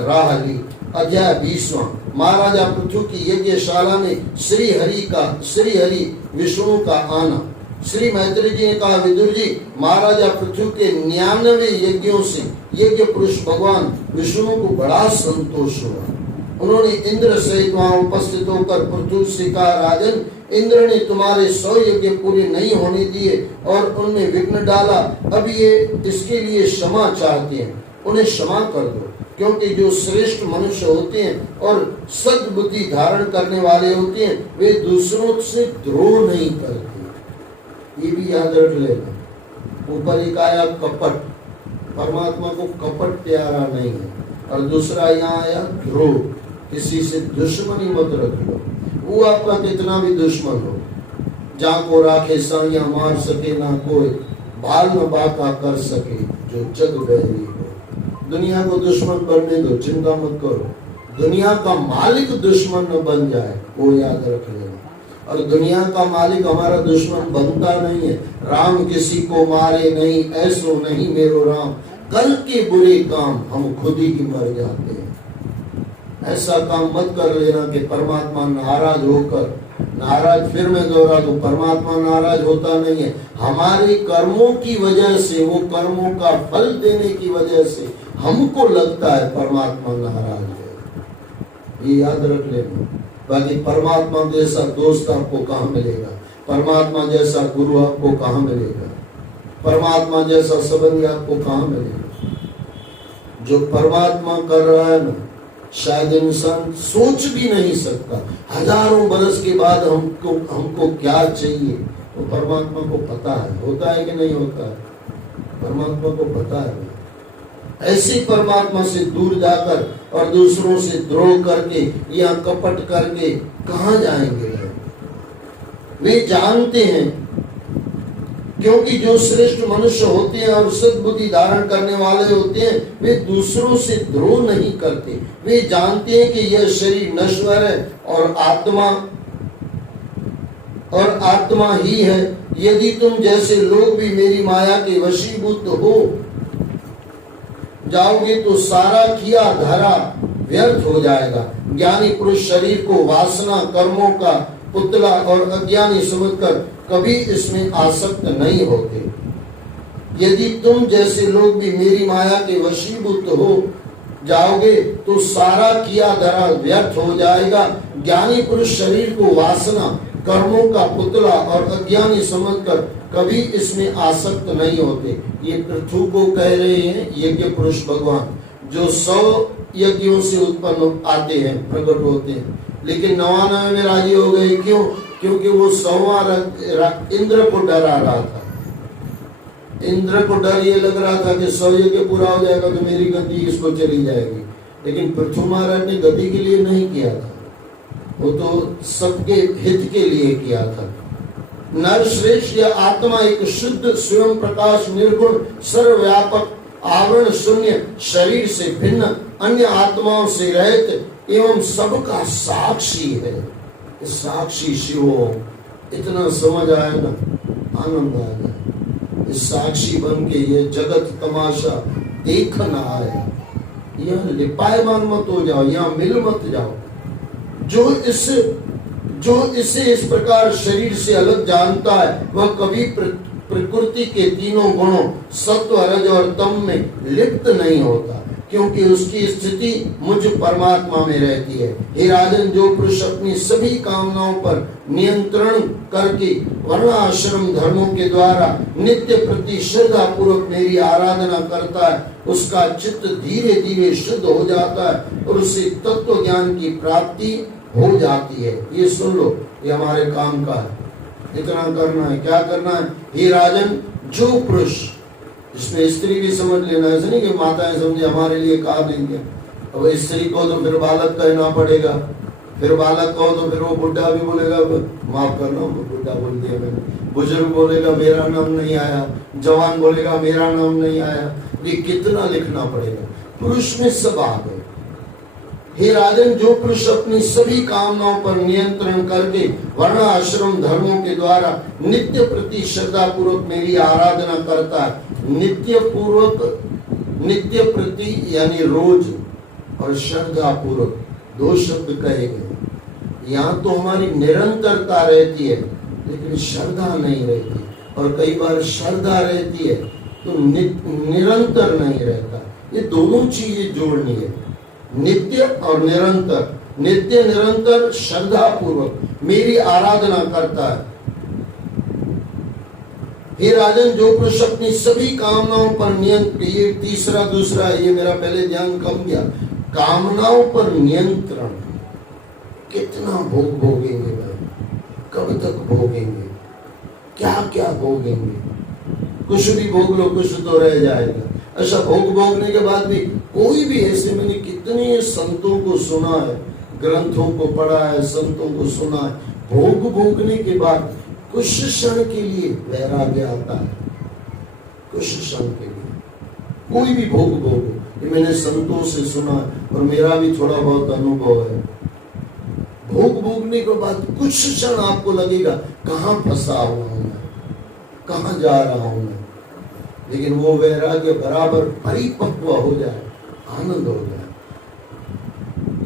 राहली। अध्याय 20वां। महाराजा पृथु की यज्ञशाला में श्री हरि विष्णु का आना। श्री मैत्री जी ने कहा, विदुर जी, महाराजा पृथु के 99 यज्ञों से यज्ञ पुरुष भगवान विष्णु को बड़ा संतोष हुआ। उन्होंने इंद्र सहित वहां उपस्थित होकर पृथु से कहा, राजन, इंद्र ने तुम्हारे 100 यज्ञ पूरे नहीं होने दिए और उनमें विघ्न डाला। अब ये इसके लिए क्षमा चाहते हैं, उन्हें क्षमा कर दो, क्योंकि जो श्रेष्ठ मनुष्य होते हैं और सद्बुद्धि धारण करने वाले होते हैं, वे दूसरों से द्रोह नहीं करते। ये भी याद रख लेना। ऊपर एक आया कपट, परमात्मा को कपट प्यारा नहीं है। और दूसरा यहाँ आया द्रोह, किसी से दुश्मनी मत रखो। वो आपका कितना भी दुश्मन हो, जाको राखे साइया मार सके ना कोई, बाल न बाका कर सके जो जग बैरी हो। दुनिया को दुश्मन बनने दो, चिंता मत करो। दुनिया का मालिक दुश्मन न बन जाए, वो याद रख लेना। और दुनिया का मालिक हमारा दुश्मन बनता नहीं है। राम किसी को मारे नहीं, ऐसो नहीं मेरो राम, कल के बुरे काम हम खुद ही मर जाते हैं। ऐसा काम मत कर लेना कि परमात्मा नाराज होकर, नाराज फिर मैं दोहरा दूं, परमात्मा नाराज होता नहीं है। हमारे कर्मों की वजह से, वो कर्मों का फल देने की वजह से हमको लगता है परमात्मा नाराज है। ये याद रख लेना। बाकी परमात्मा जैसा दोस्त आपको कहाँ मिलेगा, परमात्मा जैसा गुरु आपको कहाँ मिलेगा, परमात्मा जैसा संबंधी आपको कहाँ मिलेगा। जो परमात्मा कर रहा है ना, शायद इंसान सोच भी नहीं सकता। हजारों बरस के बाद हमको क्या चाहिए, तो परमात्मा को पता है। होता है कि नहीं होता है, परमात्मा को पता है। ऐसे परमात्मा से दूर जाकर और दूसरों से द्रोह करके या कपट करके कहाँ जाएंगे। वे जानते हैं, क्योंकि जो श्रेष्ठ मनुष्य होते हैं और सद्बुद्धि धारण करने वाले होते हैं, वे दूसरों से द्रोह नहीं करते। वे जानते हैं कि यह शरीर नश्वर है और आत्मा ही है। यदि तुम जैसे लोग भी मेरी माया के वशीभूत हो जाओगे तो सारा किया धरा व्यर्थ हो जाएगा। ज्ञानी पुरुष शरीर को वासना कर्मों का पुतला और अज्ञानी समझकर कभी इसमें आसक्त नहीं होते। यदि तुम जैसे लोग भी मेरी माया के वशीभूत हो जाओगे तो सारा किया धरा व्यर्थ हो जाएगा। ज्ञानी पुरुष शरीर को वासना कर्मों का पुतला और अज्ञानी समझकर कभी इसमें आसक्त नहीं होते। ये पृथु को कह रहे हैं यज्ञ पुरुष भगवान, जो 100 यज्ञों से उत्पन्न आते हैं, प्रकट होते हैं, लेकिन 99 में राजी हो गए। क्यों? क्योंकि वो 100वां इंद्र को डरा रहा था। इंद्र को डर ये लग रहा था कि 100 यज्ञ पूरा हो जाएगा तो मेरी गद्दी इसको चली जाएगी। लेकिन पृथु महाराज ने गद्दी के लिए नहीं किया था, वो तो सबके हित के लिए किया था। नर श्रेष्ठ या आत्मा एक शुद्ध स्वयं प्रकाश निर्गुण सर्वव्यापक आवरण शून्य शरीर से भिन्न अन्य आत्माओं से रहित एवं सबका साक्षी है। साक्षी शिव इतना समझ आया ना, आनंद आ गया। इस साक्षी बन के ये जगत तमाशा देखना आया। यहाँ लिपायमान मत हो जाओ, यहाँ मिल मत जाओ। जो इसे इस प्रकार शरीर से अलग जानता है, वह कभी प्रकृति के तीनों गुणों सत्व रज और तम में लिप्त नहीं होता, क्योंकि उसकी स्थिति मुझ परमात्मा में रहती है। हे राजन, जो पुरुष अपनी सभी कामनाओं पर नियंत्रण करके वर्ण आश्रम धर्मों के द्वारा नित्य प्रति श्रद्धा पूर्वक मेरी आराधना करता है, उसका चित्त धीरे धीरे शुद्ध हो जाता है और उसे तत्व ज्ञान की प्राप्ति हो जाती है। ये सुन लो, ये हमारे काम का है। इतना करना है। क्या करना है? हे राजन, जो पुरुष, इसमें स्त्री भी समझ लेना, ऐसा नहीं कि माताएं समझे हमारे लिए कहा देंगे। अब स्त्री को तो फिर बालक कहना पड़ेगा, फिर बालक कहो तो फिर वो बुढ़ा भी बोलेगा, माफ करना बुढ़ा बोल दिया मैंने, बुजुर्ग बोलेगा मेरा नाम नहीं आया, जवान बोलेगा मेरा नाम नहीं आया। ये कितना लिखना पड़ेगा। पुरुष में सब आ गए। हे राजन, जो पुरुष अपनी सभी कामनाओं पर नियंत्रण करके वर्ण आश्रम धर्मों के द्वारा नित्य प्रति श्रद्धा पूर्वक मेरी आराधना करता है, नित्य प्रति यानी रोज, और श्रद्धा पूर्वक, दो शब्द कहे गए। यहाँ तो हमारी निरंतरता रहती है लेकिन श्रद्धा नहीं रहती, और कई बार श्रद्धा रहती है तो निरंतर नहीं रहता। ये दोनों चीजें जोड़नी है, नित्य और निरंतर। नित्य निरंतर श्रद्धा पूर्वक मेरी आराधना करता है। हे राजन, जो पुरुष अपनी सभी कामनाओं पर नियंत्रण, ये तीसरा दूसरा, ये मेरा पहले ध्यान कम गया। कामनाओं पर नियंत्रण, कितना भोग भोगेंगे भाई, कब तक भोगेंगे, क्या क्या भोगेंगे? कुछ भी भोग लो, कुछ तो रह जाएगा। ऐसा भोग भोगने के बाद भी कोई भी ऐसे, मैंने कितने संतों को सुना है, ग्रंथों को पढ़ा है, संतों को सुना है, भोग भोगने के बाद कुछ क्षण के लिए वैराग्य आता है, कुछ क्षण के लिए। कोई भी भोग भोगो, ये मैंने संतों से सुना और मेरा भी थोड़ा बहुत अनुभव है। भोग भोगने के बाद कुछ क्षण आपको लगेगा कहाँ फंसा हुआ हूं मैं, कहाँ जा रहा हूं मैं, लेकिन वो वैराग्य बराबर परिपक्व हो जाए, आनंद हो जाए।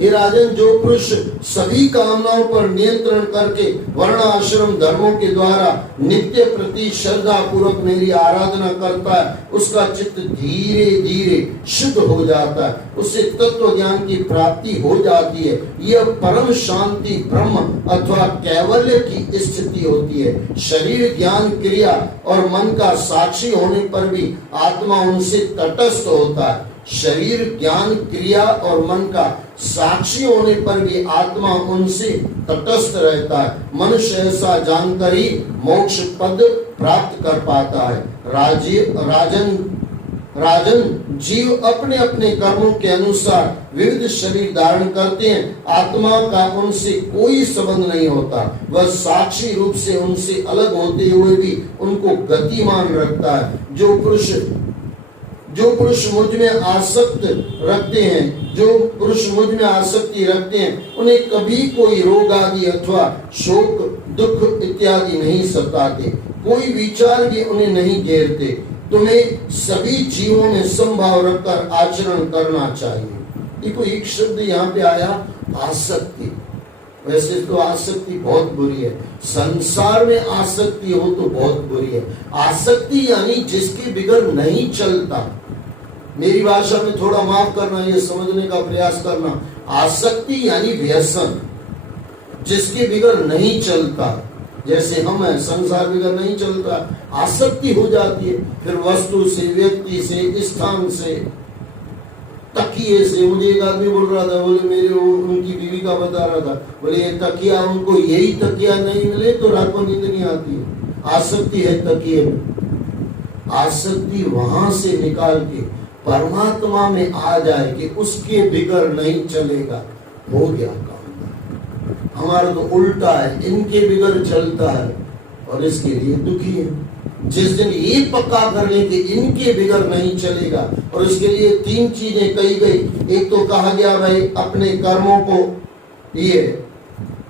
हे राजन, जो पुरुष सभी कामनाओं पर नियंत्रण करके वर्ण आश्रम धर्मों के द्वारा नित्य प्रति श्रद्धा पूर्वक मेरी आराधना करता है, उसका चित्त धीरे धीरे शुद्ध हो जाता है, उससे तत्व ज्ञान की प्राप्ति हो जाती है। यह परम शांति, ब्रह्म अथवा कैवल्य की स्थिति होती है। शरीर, ज्ञान, क्रिया और मन का साक्षी होने पर भी आत्मा उनसे तटस्थ होता है। शरीर, ज्ञान, क्रिया और मन का साक्षी होने पर भी आत्मा उनसे तटस्थ रहता है। मनुष्य ऐसा जानकर ही मोक्ष पद प्राप्त कर पाता है। राजन, जीव अपने अपने कर्मों के अनुसार विविध शरीर धारण करते हैं। आत्मा का उनसे कोई संबंध नहीं होता, वह साक्षी रूप से उनसे अलग होते हुए भी उनको गतिमान रखता है। जो पुरुष मुझ में आसक्त रखते हैं, जो पुरुष मुझ में आसक्ति रखते हैं, उन्हें कभी कोई रोग आदि अथवा शोक, दुख इत्यादि नहीं सताते, कोई विचार भी उन्हें नहीं घेरते। तुम्हें सभी जीवों में संभाव रखकर आचरण करना चाहिए। देखो, एक शब्द यहाँ पे आया, आसक्ति। वैसे तो आसक्ति बहुत बुरी है, संसार में आसक्ति हो तो बहुत बुरी है। आसक्ति यानी जिसके बिगर नहीं चलता। मेरी भाषा में थोड़ा माफ करना, ये समझने का प्रयास करना। आसक्ति यानी व्यसन, जिसके बिगर नहीं चलता। जैसे हम हैं, संसार बिगर नहीं चलता, आसक्ति हो जाती है। फिर वस्तु से, व्यक्ति से, स्थान से, तकिए से। मुझे एक आदमी बोल रहा था, बोले मेरे उनकी बीवी का बता रहा था, बोले ये तकिया, उनको यही तकिया नहीं मिले तो रात को नींद नहीं आती है। आसक्ति है तकिए में। आसक्ति वहां से निकाल के परमात्मा में आ जाए कि उसके बिगर नहीं चलेगा, हो गया काम। हमारा तो उल्टा है, इनके बिगर चलता है और इसके लिए दुखी है। जिस दिन ये पक्का कर ले कि इनके बिगर नहीं चलेगा, और इसके लिए तीन चीजें कही गई। एक तो कहा गया भाई अपने कर्मों को, ये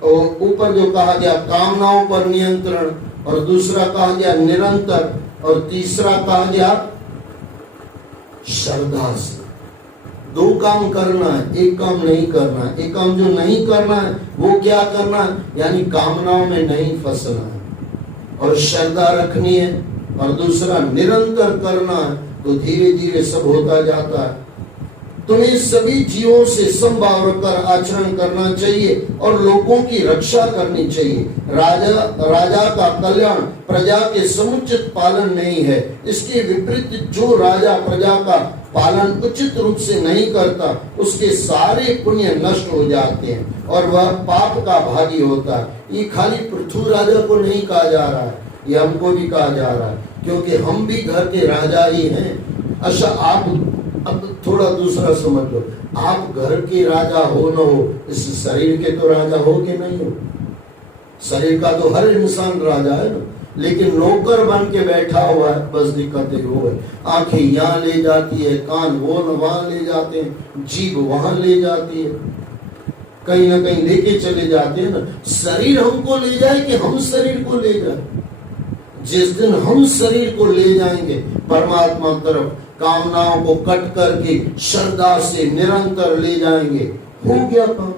ऊपर जो कहा गया कामनाओं पर नियंत्रण, और दूसरा कहा गया निरंतर, और तीसरा कहा गया श्रद्धा से। दो काम करना है, एक काम नहीं करना है। एक काम जो नहीं करना है वो क्या करना है, यानी कामनाओं में नहीं फंसना है और श्रद्धा रखनी है, और दूसरा निरंतर करना है, तो धीरे धीरे सब होता जाता है। तुम्हें सभी जीवों से समभाव रखकर आचरण करना चाहिए और लोगों की रक्षा करनी चाहिए। राजा का कल्याण प्रजा के समुचित पालन नहीं है। इसके विपरीत जो राजा प्रजा का पालन उचित रूप से नहीं करता, उसके सारे पुण्य नष्ट हो जाते हैं और वह पाप का भागी होता है। ये खाली पृथ्वी राजा को नहीं कहा जा रहा है, ये हमको भी कहा जा रहा है, क्योंकि हम भी घर के राजा ही हैं। अच्छा, आप अब थोड़ा दूसरा समझ लो, आप घर के राजा हो न हो, इस शरीर के तो राजा हो कि नहीं हो। शरीर का तो हर इंसान राजा है ना, लेकिन नौकर बन के बैठा हुआ है, बस दिक्कतें वो है। आंखें यहाँ ले जाती है, कान वो वहां ले जाते हैं, जीभ वहां ले जाती है, कहीं ना कहीं लेके चले जाते हैं ना। शरीर हमको ले जाए कि हम शरीर को ले जाए? जिस दिन हम शरीर को ले जाएंगे परमात्मा तरफ, कामनाओं को कट करके श्रद्धा से निरंतर ले जाएंगे, हो गया काम।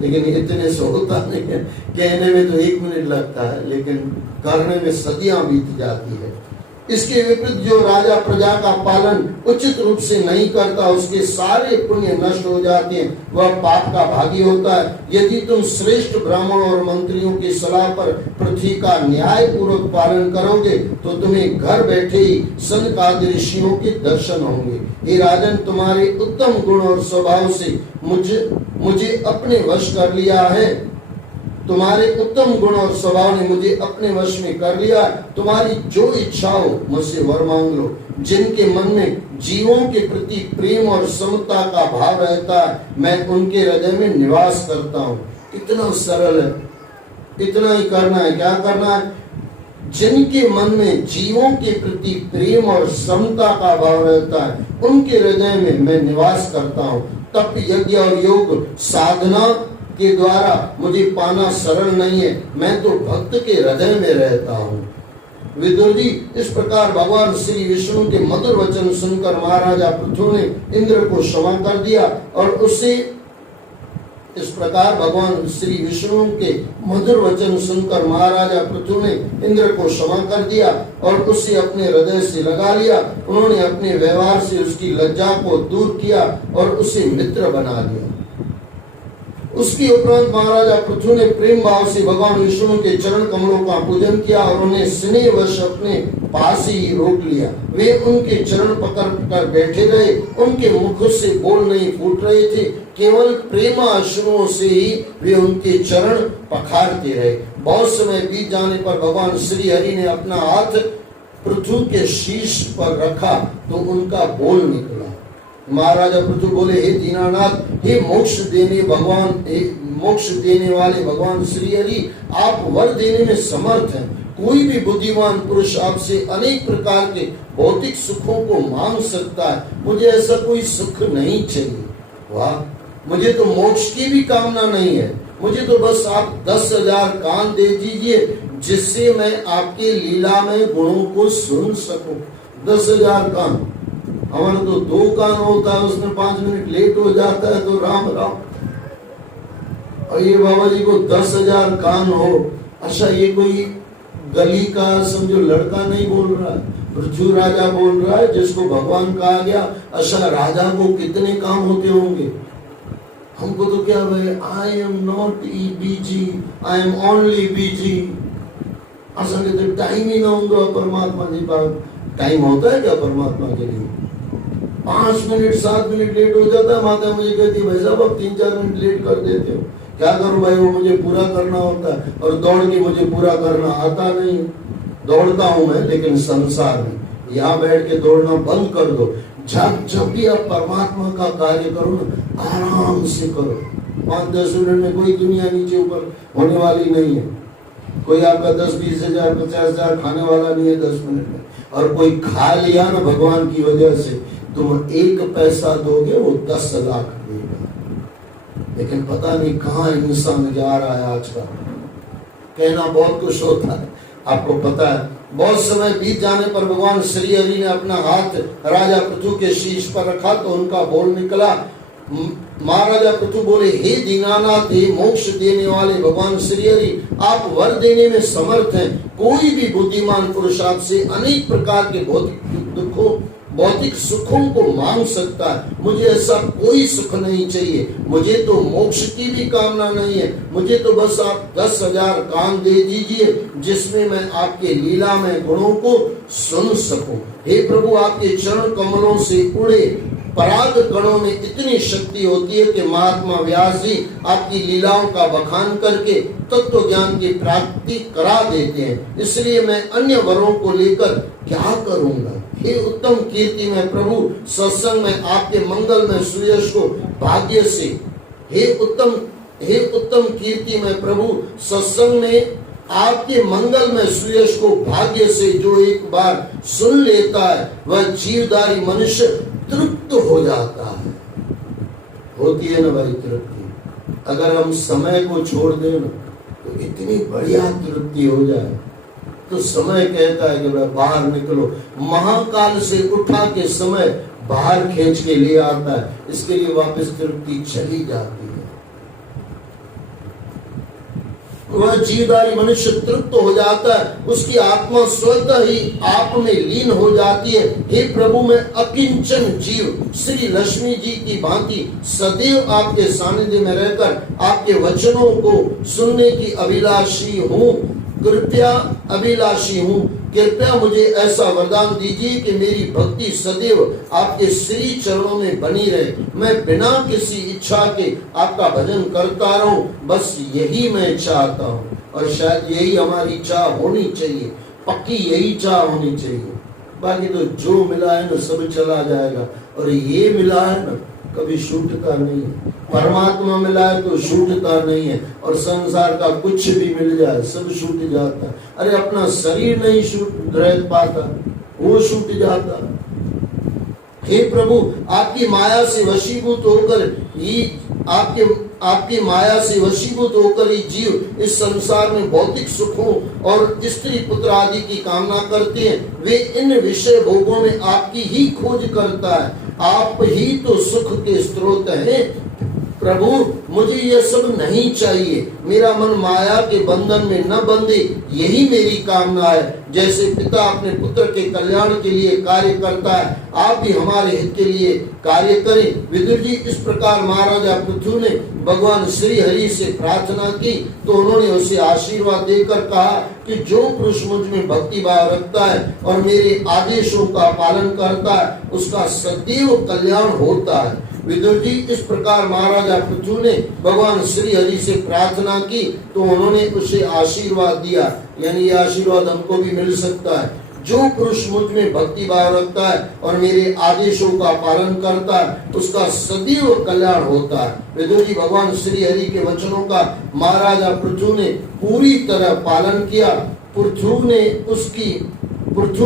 लेकिन इतने से होता नहीं है। कहने में तो 1 मिनट लगता है, लेकिन करने में सदियां बीत जाती है। इसके विपरीत जो राजा प्रजा का पालन उचित रूप से नहीं करता, उसके सारे पुण्य नष्ट हो जाते हैं, वह पाप का भागी होता है। यदि तुम श्रेष्ठ ब्राह्मण और मंत्रियों की सलाह पर पृथ्वी का न्याय पूर्वक पालन करोगे तो तुम्हें घर बैठे ही सनकादि ऋषियों के दर्शन होंगे। हे राजन, तुम्हारे उत्तम गुण और स्वभाव से मुझे अपने वश कर लिया है। तुम्हारे उत्तम गुण और स्वभाव ने मुझे अपने वश में कर लिया। तुम्हारी जो इच्छा हो मुझसे वर मांग लो। जिनके मन में जीवों के प्रति प्रेम और समता का भाव रहता है, मैं उनके हृदय में निवास करता हूँ। इतना सरल है, इतना ही करना है। क्या करना है? जिनके मन में जीवों के प्रति प्रेम और समता का भाव रहता है, उनके हृदय में मैं निवास करता हूँ। तप, यज्ञ और योग साधना के द्वारा मुझे पाना सरल नहीं है, मैं तो भक्त के हृदय में रहता हूँ। विदुर जी, इस प्रकार भगवान श्री विष्णु के मधुर वचन सुनकर महाराजा पृथु ने इंद्र को क्षमा कर दिया और उसे इस प्रकार भगवान श्री विष्णु के मधुर वचन सुनकर महाराजा पृथु ने इंद्र को क्षमा कर दिया और उसे अपने हृदय से लगा लिया। उन्होंने अपने व्यवहार से उसकी लज्जा को दूर किया और उसे मित्र बना लिया। उसकी उपरांत महाराजा पृथु ने प्रेम भाव से भगवान विष्णु के चरण कमलों का पूजन किया और उन्हें स्नेहवश अपने पास ही रोक लिया। वे उनके चरण पकड़ कर बैठे रहे। उनके मुख से बोल नहीं फूट रहे थे, केवल प्रेम अश्रुओं से ही वे उनके चरण पखारते रहे। बहुत समय बीत जाने पर भगवान श्री हरि ने अपना हाथ पृथु के शीश पर रखा तो उनका बोल निकला। महाराजा पृथु बोले, हे दीनानाथ, हे मोक्ष देने वाले भगवान श्री हरि, आप वर देने में समर्थ हैं। कोई भी बुद्धिमान पुरुष आपसे अनेक प्रकार के भौतिक सुखों को मांग सकता है, मुझे ऐसा कोई सुख नहीं चाहिए। वाह, मुझे तो मोक्ष की भी कामना नहीं है, मुझे तो बस आप 10,000 कान दे दीजिए जिससे मैं आपके लीला में गुणों को सुन सकूं। 10,000 कान, हमारा तो 2 कान होता है, उसमें 5 मिनट लेट हो जाता है तो राम राम। और ये बाबा जी को 10,000 कान हो। अच्छा, ये कोई गली का समझो लड़का नहीं बोल रहा है, पृथ्वी राजा बोल रहा है जिसको भगवान कहा गया। अच्छा, राजा को कितने काम होते होंगे? हमको तो क्या भाई, I am not busy, I am only busy. असा कहते टाइम ही ना होगा परमात्मा जी पास। टाइम होता है क्या परमात्मा के लिए? 5 मिनट 7 मिनट लेट हो जाता है, माता मुझे कहती है, भाई साहब आप 3-4 मिनट लेट कर देते हो। क्या करूं भाई, वो मुझे पूरा करना होता है और दौड़ के मुझे पूरा करना आता नहीं। दौड़ता हूं मैं, लेकिन संसार में। यहाँ बैठ के दौड़ना बंद कर दो। जब भी आप परमात्मा का कार्य करो ना, आराम से करो। 5-10 मिनट में कोई दुनिया नीचे ऊपर होने वाली नहीं है। कोई आपका 10-20 हजार 50 हजार खाने वाला नहीं है 10 मिनट में। और कोई खा लिया ना भगवान की वजह से, तुम 1 पैसा दोगे, वो 10 लाख देगा। लेकिन पता नहीं कहाँ इंसान जा रहा है आज का। कहना बहुत कुछ होता है, आपको पता है। बहुत समय बीत जाने पर भगवान श्री हरि ने अपना हाथ राजा पृथु के शीश पर रखा तो उनका बोल निकला। महाराजा पृथु बोले, हे दीनानाथ, हे मोक्ष देने वाले भगवान श्री हरि, आप वर देने में समर्थ हैं। कोई भी बुद्धिमान पुरुष आपसे अनेक प्रकार के भौतिक सुखों को मांग सकता है, मुझे ऐसा कोई सुख नहीं चाहिए। मुझे तो मोक्ष की भी कामना नहीं है, मुझे तो बस आप 10,000 कान दे दीजिए जिसमें मैं आपके लीला में गुणों को सुन सकूं। हे प्रभु, आपके चरण कमलों से उड़े पराग कणों में इतनी शक्ति होती है कि महात्मा व्यास जी आपकी लीलाओं का बखान करके तत्व ज्ञान की प्राप्ति करा देते हैं। इसलिए मैं अन्य वरों को लेकर क्या करूंगा। हे उत्तम कीर्ति में प्रभु, सत्संग में आपके मंगल में सुयश को भाग्य से, हे उत्तम कीर्ति में प्रभु, सत्संग में आपके मंगल में सुयश को भाग्य से जो एक बार सुन लेता है, वह जीवधारी मनुष्य तृप्त हो जाता है। होती है ना भाई तृप्ति। अगर हम समय को छोड़ दें ना, तो इतनी बढ़िया तृप्ति हो जाए। तो समय कहता है कि भाई बाहर निकलो। महाकाल से उठा के समय बाहर खींच के ले आता है, इसके लिए वापस तृप्ति चली जाती है। वह जीवधारी मनुष्य तृप्त हो जाता है, उसकी आत्मा स्वतः ही आप में लीन हो जाती है। हे प्रभु, मैं अकिंचन जीव श्री लक्ष्मी जी की भांति सदैव आपके सानिध्य में रहकर आपके वचनों को सुनने की अभिलाषी हूँ, कृपया मुझे ऐसा वरदान दीजिए कि मेरी भक्ति सदैव आपके श्री चरणों में बनी रहे। मैं बिना किसी इच्छा के आपका भजन करता रहूं, बस यही मैं चाहता हूँ। और शायद यही हमारी चाह होनी चाहिए, पक्की यही चाह होनी चाहिए। बाकी तो जो मिला है ना सब चला जाएगा, और ये मिला है ना कभी छूटता नहीं है। परमात्मा मिला है तो छूटता नहीं है, और संसार का कुछ भी मिल जाए सब छूट जाता है। अरे अपना शरीर नहीं छूट रह पाता, वो छूट जाता। हे प्रभु, आपकी माया से वशीभूत होकर ही आपकी माया से वशीभूत होकर ही जीव इस संसार में भौतिक सुखों और स्त्री पुत्र आदि की कामना करते हैं। वे इन विषय भोगों में आपकी ही खोज करता है। आप ही तो सुख के स्रोत हैं। प्रभु, मुझे यह सब नहीं चाहिए। मेरा मन माया के बंधन में न बंधे, यही मेरी कामना है। जैसे पिता अपने पुत्र के कल्याण के लिए कार्य करता है, आप भी हमारे हित के लिए कार्य करें। विदुर जी, इस प्रकार महाराजा पृथु ने भगवान श्री हरि से प्रार्थना की तो उन्होंने उसे आशीर्वाद देकर कहा कि जो पुरुष मुझ में भक्ति भाव रखता है और मेरे आदेशों का पालन करता है, उसका सदैव कल्याण होता है। विदुर जी, इस प्रकार महाराजा पृथु ने भगवान श्री हरि से प्रार्थना की तो उन्होंने उसे आशीर्वाद दिया। यानी ये आशीर्वाद हमको भी मिल सकता है। जो पुरुष मुझ में भक्ति भाव रखता है और मेरे आदेशों का पालन करता है, उसका सदैव कल्याण होता है। विदुर जी, भगवान श्री हरि के वचनों का महाराजा पृथु ने पूरी तरह पालन किया। पृथु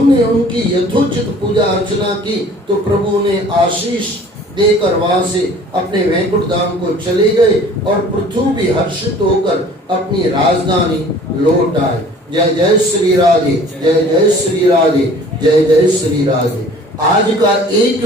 ने उनकी यथोचित पूजा अर्चना की तो प्रभु ने आशीष देकर वहां से अपने वैकुंठ धाम को चले गए, और पृथु भी हर्षित होकर अपनी राजधानी लौट आए। जय जय श्री राधे, जय जय श्री राधे, जय जय श्री राधे। आज का एक